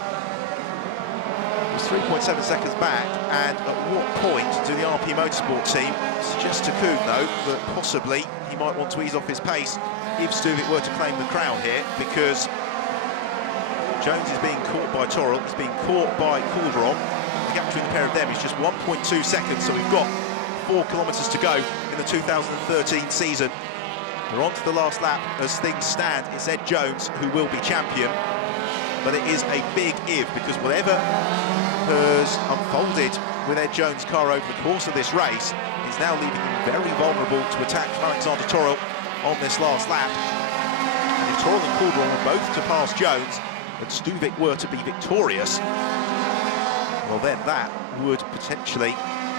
3.7 seconds back, and at what point do the RP Motorsport team suggest to Cougneau that possibly he might want to ease off his pace if Stuvik were to claim the crown here, because Jones is being caught by Torrell, he's being caught by Calderon. The gap between the pair of them is just 1.2 seconds, so we've got 4 kilometres to go in the 2013 season. We're on to the last lap. As things stand, it's Ed Jones who will be champion, but it is a big if, because whatever has unfolded with Ed Jones' car over the course of this race is now leaving him very vulnerable to attack from Alexander Torrell on this last lap. And if Torrell and Calderon were both to pass Jones and Stuvik were to be victorious, well then that would potentially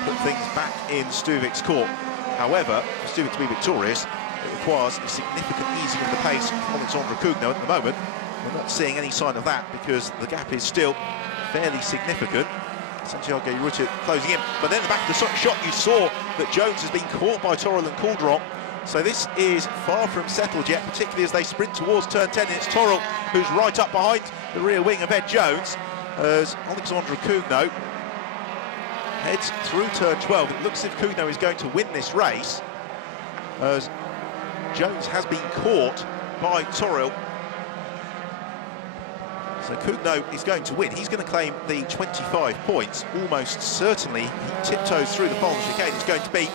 put things back in Stuvik's court. However, for Stuvik to be victorious, it requires a significant easing of the pace from Alexandre Cougneau. At the moment, we're not seeing any sign of that because the gap is still fairly significant. Santiago Urrutia closing in, but then at the back of the shot you saw that Jones has been caught by Torrell and Calderon, so this is far from settled yet, particularly as they sprint towards turn 10, and it's Torrell who's right up behind the rear wing of Ed Jones as Alexandre Cougneau heads through turn 12. It looks as if Cougneau is going to win this race as Jones has been caught by Torrell. So Cougneau is going to win. He's going to claim the 25 points. Almost certainly he tiptoes through the final chicane. It's going to be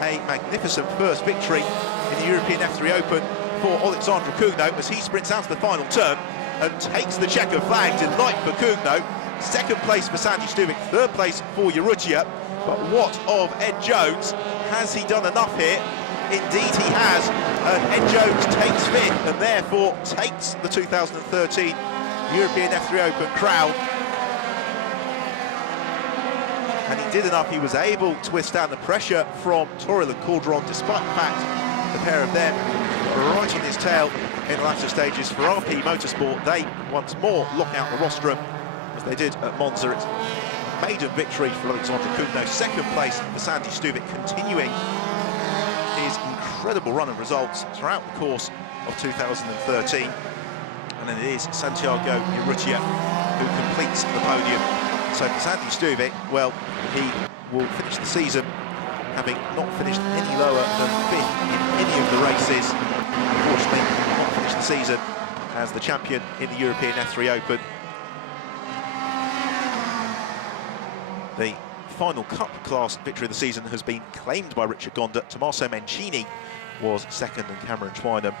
a magnificent first victory in the European F3 Open for Alexandre Cougneau as he sprints out to the final turn and takes the checker flag. Delight for Cougneau. Second place for Sandy Stuvik, third place for Urrutia. But what of Ed Jones? Has he done enough here? Indeed he has. Ed Jones takes fifth and therefore takes the 2013 European F3 Open crown. And he did enough. He was able to withstand the pressure from Torrell and Calderon, despite the fact the pair of them right on his tail in the latter stages for RP Motorsport. They once more lock out the rostrum, as they did at Monza. It's maiden victory for Alexandre Cougnaud. Second place for Sandy Stuvik, continuing his incredible run of results throughout the course of 2013. And then it is Santiago Urrutia who completes the podium. So for Sandy Stuvik, well, he will finish the season having not finished any lower than 5th in any of the races. Unfortunately, not finished the season as the champion in the European F3 Open. The final Cup class victory of the season has been claimed by Richard Gonda. Tommaso Mencini was second and Cameron Twynham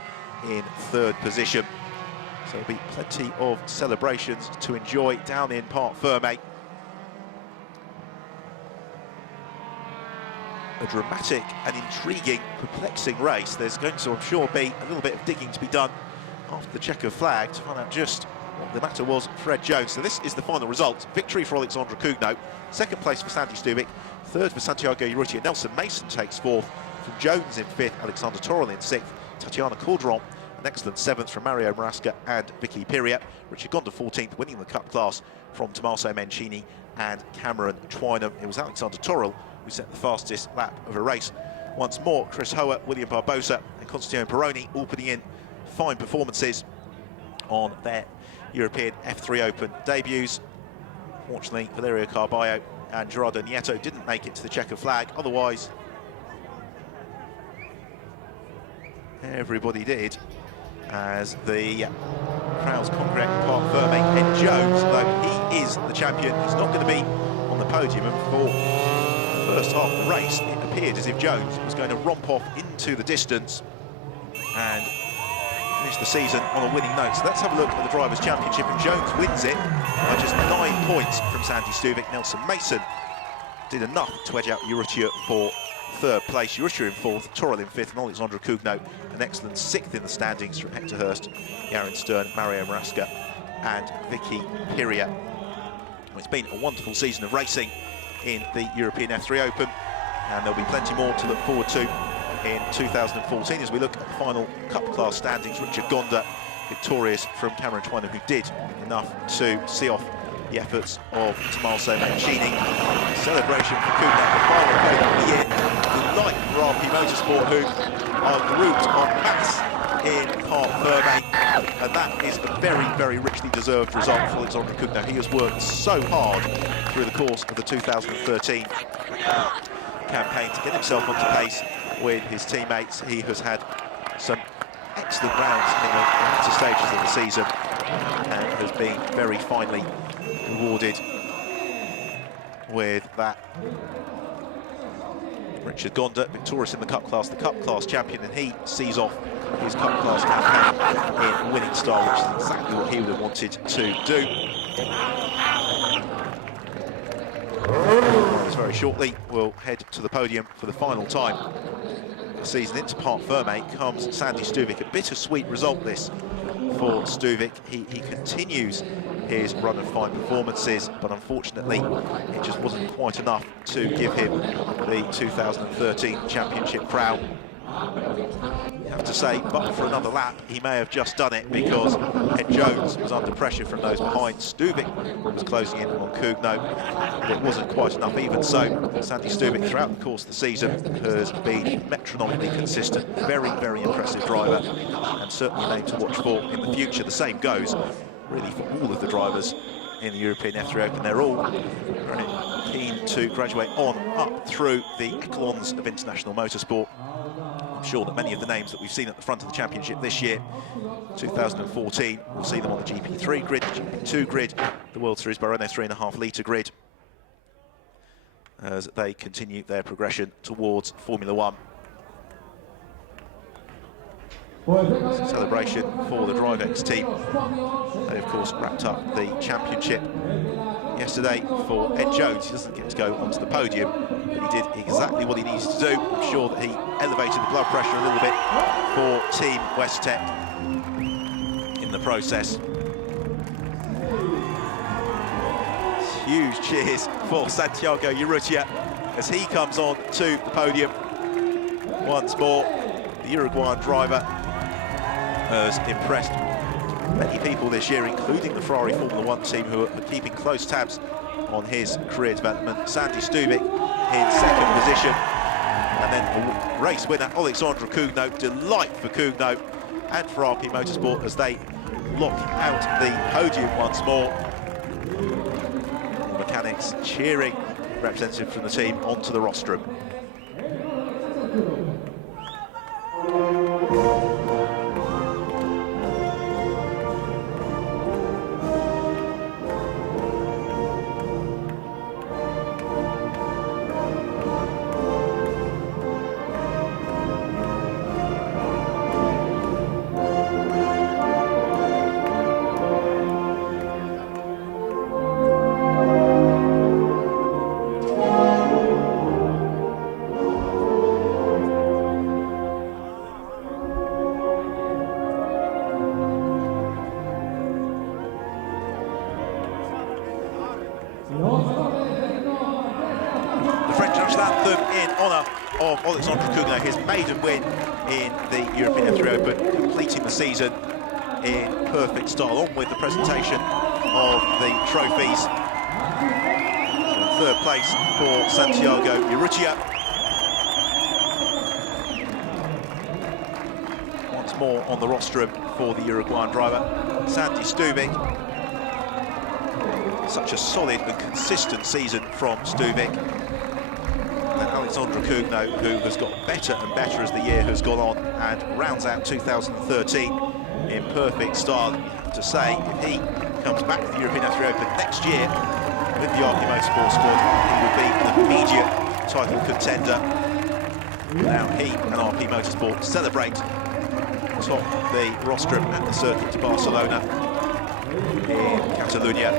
in third position. So there'll be plenty of celebrations to enjoy down in Parc Ferme. A dramatic and intriguing, perplexing race. There's going to, I'm sure, be a little bit of digging to be done after the checkered flag to find out just what the matter was for Ed Jones. So this is the final result. Victory for Alexandre Cougnaud, second place for Sandy Stuvik, third for Santiago Urrutia. Nelson Mason takes fourth, from Jones in fifth, Alexander Torrell in sixth, Tatiana Calderon an excellent seventh from Mario Marasca and Vicky Piria. Richard Gonda 14th, winning the Cup class from Tommaso Mencini and Cameron Twynham. It was Alexander Torrell who set the fastest lap of a race. Once more, Chris Hoer, William Barbosa and Constantino Peroni all putting in fine performances on their European F3 Open debuts. Fortunately, Valerio Carballo and Gerardo Nieto didn't make it to the checkered flag. Otherwise, everybody did, as the crowds congregate in Parc Ferme. Ed Jones, though he is the champion, he's not going to be on the podium, and for the first half of the race it appeared as if Jones was going to romp off into the distance and finish the season on a winning note. So let's have a look at the Drivers' Championship, and Jones wins it by just 9 points from Sandy Stuvik. Nelson Mason did enough to edge out Urrutia for third place, Urrutia in fourth, Torrell in fifth, and Alexandre Cougnaud an excellent sixth in the standings from Hector Hurst, Yaron Stern, Mario Marasca and Vicky Piria. Well, it's been a wonderful season of racing in the European F3 Open, and there'll be plenty more to look forward to in 2014 as we look at the final Cup class standings. Richard Gonda victorious from Cameron Twynham, who did enough to see off the efforts of Tommaso Mencini. Celebration for Cougnaud, the final podium of the year. The night for RP Motorsport, who are grouped en masse in Parc Ferme, and that is a very, very richly deserved result for Alexandre Cougnaud. He has worked so hard through the course of the 2013 campaign to get himself onto pace with his teammates. He has had some excellent rounds in the latter stages of the season and has been very finely rewarded with that. Richard Gonda victorious in the Cup class champion, and he sees off his Cup class campaign in winning style, which is exactly what he would have wanted to do. Very shortly we'll head to the podium for the final time this season. Into Parc Ferme comes Sandy Stuvik. A bittersweet result this for Stuvik. He continues his run of fine performances, but unfortunately it just wasn't quite enough to give him the 2013 championship crown. You have to say, but for another lap he may have just done it, because Ed Jones was under pressure from those behind. Stuvik was closing in on Cougnaud, but it wasn't quite enough. Even so, Sandy Stuvik throughout the course of the season has been metronomically consistent. Very, very impressive driver, and certainly a name to watch for in the future. The same goes really for all of the drivers in the European F3 Open. They're all very keen to graduate on up through the echelons of international motorsport. I'm sure that many of the names that we've seen at the front of the championship this year, 2014, we'll see them on the GP3 grid, the GP2 grid, the World Series Barone 3.5 litre grid, as they continue their progression towards Formula One. Celebration for the DriveX team. They of course wrapped up the championship yesterday. For Ed Jones, he doesn't get to go onto the podium, but he did exactly what he needed to do. I'm sure that he elevated the blood pressure a little bit for Team Westtech in the process. Huge cheers for Santiago Urrutia as he comes on to the podium once more. The Uruguayan driver has impressed many people this year, including the Ferrari Formula 1 team, who are keeping close tabs on his career development. Sandy Stubik in second position, and then the race winner Alexandra Cugno. Delight for Cugno and for RP Motorsport as they lock out the podium once more. The mechanics cheering representative from the team onto the rostrum. The French national anthem in honour of Alexandre Cugno, his maiden win in the European F3 Open, completing the season in perfect style, on with the presentation of the trophies. So third place for Santiago Urrutia. Once more on the rostrum for the Uruguayan driver, Sandy Stubik. Such a solid and consistent season from Stubik. And Alexandre Cugno, who has got better and better as the year has gone on and rounds out 2013 in perfect style. You have to say, if he comes back to the European F3 Open next year with the RP Motorsport squad, he would be an immediate title contender. Now he and RP Motorsport celebrate atop the rostrum at the Circuit de Barcelona in Catalonia.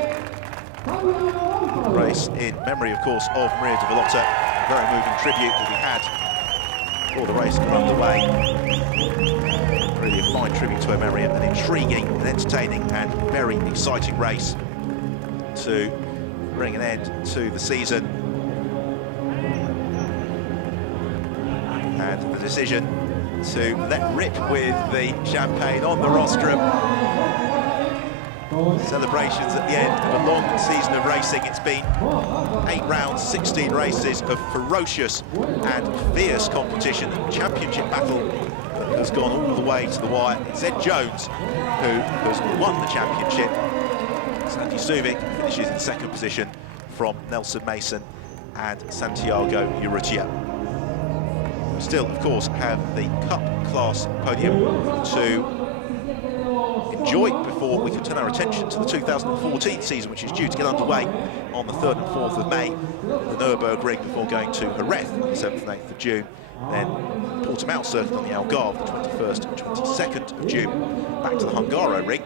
Race in memory, of course, of Maria de Vallota. A very moving tribute that we had before the race got underway. Really a fine tribute to her memory, an intriguing and entertaining and very exciting race to bring an end to the season. And the decision to let rip with the champagne on the rostrum. Celebrations at the end of a long season of racing. It's been 8 rounds, 16 races of ferocious and fierce competition. A championship battle that has gone all the way to the wire. It's Ed Jones who has won the championship. Sandy Stubik finishes in second position from Nelson Mason and Santiago Urrutia. Still, of course, have the Cup class podium to enjoy before we can turn our attention to the 2014 season, which is due to get underway on the 3rd and 4th of May, the Nürburgring, before going to Jerez on the 7th and 8th of June, then Portimao circuit on the Algarve the 21st and 22nd of June, back to the Hungaroring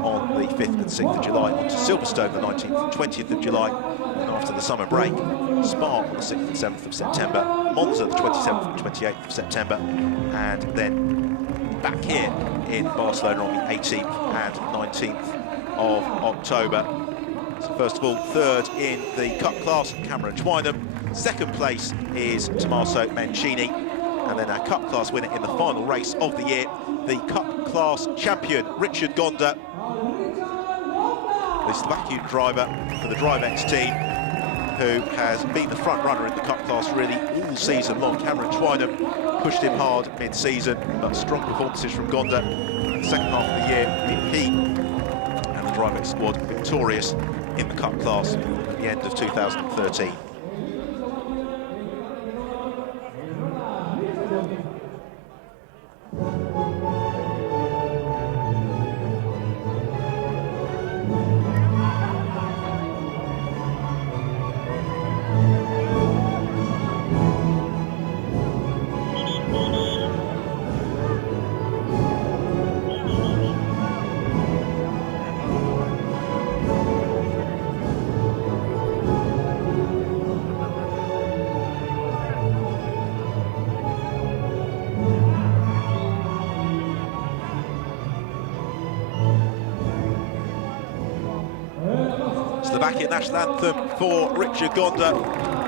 on the 5th and 6th of July, on to Silverstone the 19th and 20th of July, and after the summer break, Spa on the 6th and 7th of September, Monza the 27th and 28th of September, and then back here in Barcelona on the 18th and 19th of October. So first of all, third in the Cup class, Cameron Twynham. Second place is Tommaso Mancini. And then our Cup class winner in the final race of the year, the Cup class champion, Richard Gonda, the Slovakian driver for the DriveX team, who has been the front runner in the Cup class really all season long. Cameron Twynham pushed him hard mid-season, but strong performances from Gonda. In the second half of the year, he and the DriveX squad victorious in the Cup class at the end of 2013. Slovakian national anthem for Richard Gonda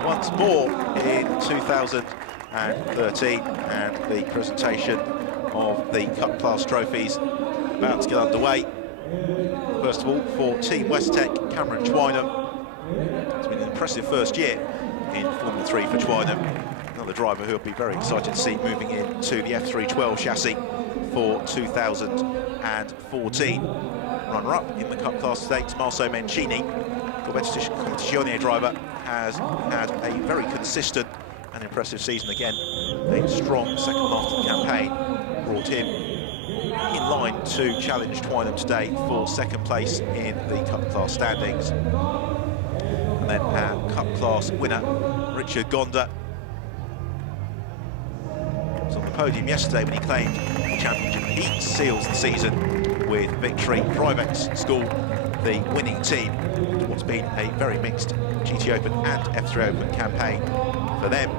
once more in 2013, and the presentation of the Cup Class trophies about to get underway. First of all, for Team West Tech, Cameron Twynham. It's been an impressive first year in Formula 3 for Twynham. Another driver who will be very excited to see moving into the F312 chassis for 2014. Runner-up in the Cup Class today, Tommaso Mencini. Competizione driver has had a very consistent and impressive season again. A strong second half of the campaign brought him in line to challenge Twynham today for second place in the Cup Class standings. And then our Cup Class winner, Richard Gonda, was on the podium yesterday when he claimed the championship. He seals the season with victory. Drivex School, the winning team. What's been a very mixed GT Open and F3 Open campaign for them.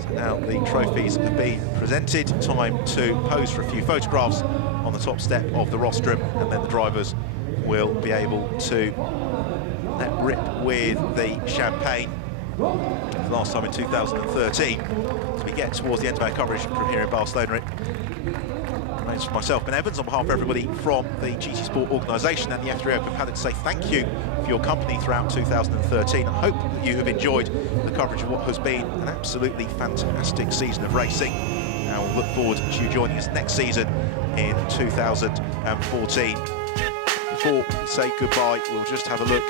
So now the trophies have been presented. Time to pose for a few photographs on the top step of the rostrum, and then the drivers will be able to let rip with the champagne. Last time in 2013. As we get towards the end of our coverage from here in Barcelona, it remains for myself, Ben Evans, on behalf of everybody from the GT Sport organisation and the F3 Open paddock, to say thank you for your company throughout 2013. I hope that you have enjoyed the coverage of what has been an absolutely fantastic season of racing. And we'll look forward to you joining us next season in 2014. Before we say goodbye, we'll just have a look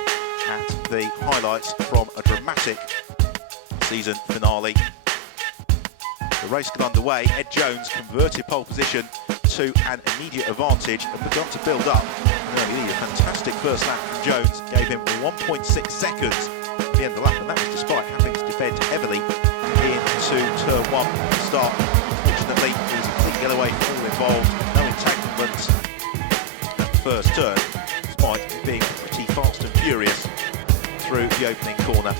at the highlights from a dramatic season finale. The race got underway. Ed Jones converted pole position to an immediate advantage and begun to build up. A fantastic first lap from Jones gave him 1.6 seconds at the end of the lap, and that was despite having to defend heavily into turn 1 at the start. Fortunately, it was a clean getaway for all involved, no entanglement at the first turn, despite it being pretty fast and furious through the opening corner.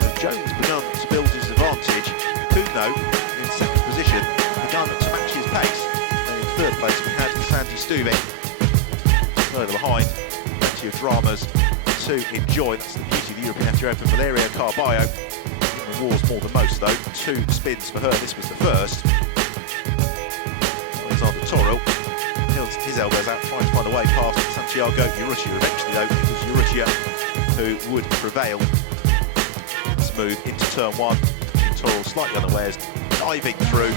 So Jones begun to build his advantage. Kuno in second position begun to match his pace. And in third place we had Sandy Stuvik. Further behind, plenty of dramas to enjoy. That's the beauty of the European F3 Open. Valeria Carballo in the wars more than most though. 2 spins for her, this was the first. Alexander Toril held his elbows out, trying to find a way past Santiago Urrutia. Eventually though, it was Urrutia who would prevail. Let's move into turn 1. Toril slightly unawares, diving through.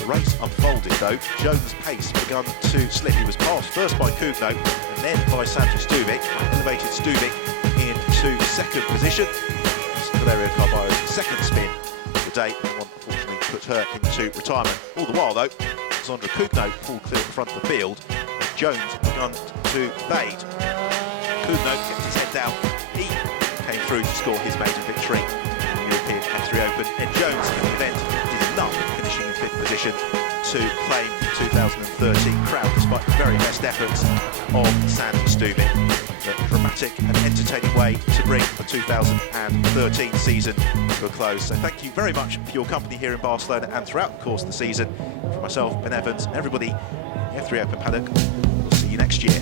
The race unfolded though. Jones' pace begun to slip. He was passed first by Kuno and then by Sandy Stuvik. Elevated Stuvik into second position. Valeria Carballo's second spin of the day, and unfortunately put her into retirement. All the while though, Alexander Kuno pulled clear at the front of the field, and Jones begun to fade. Kuno kept his head down. He came through to score his maiden victory in the European F3 Open. And Jones in the event did enough, finishing in 5th position to claim the 2013 crown, despite the very best efforts of Sandy Stuvik. A dramatic and entertaining way to bring the 2013 season to a close. So thank you very much for your company here in Barcelona and throughout the course of the season. For myself, Ben Evans, and everybody in the F3 Open paddock, we'll see you next year.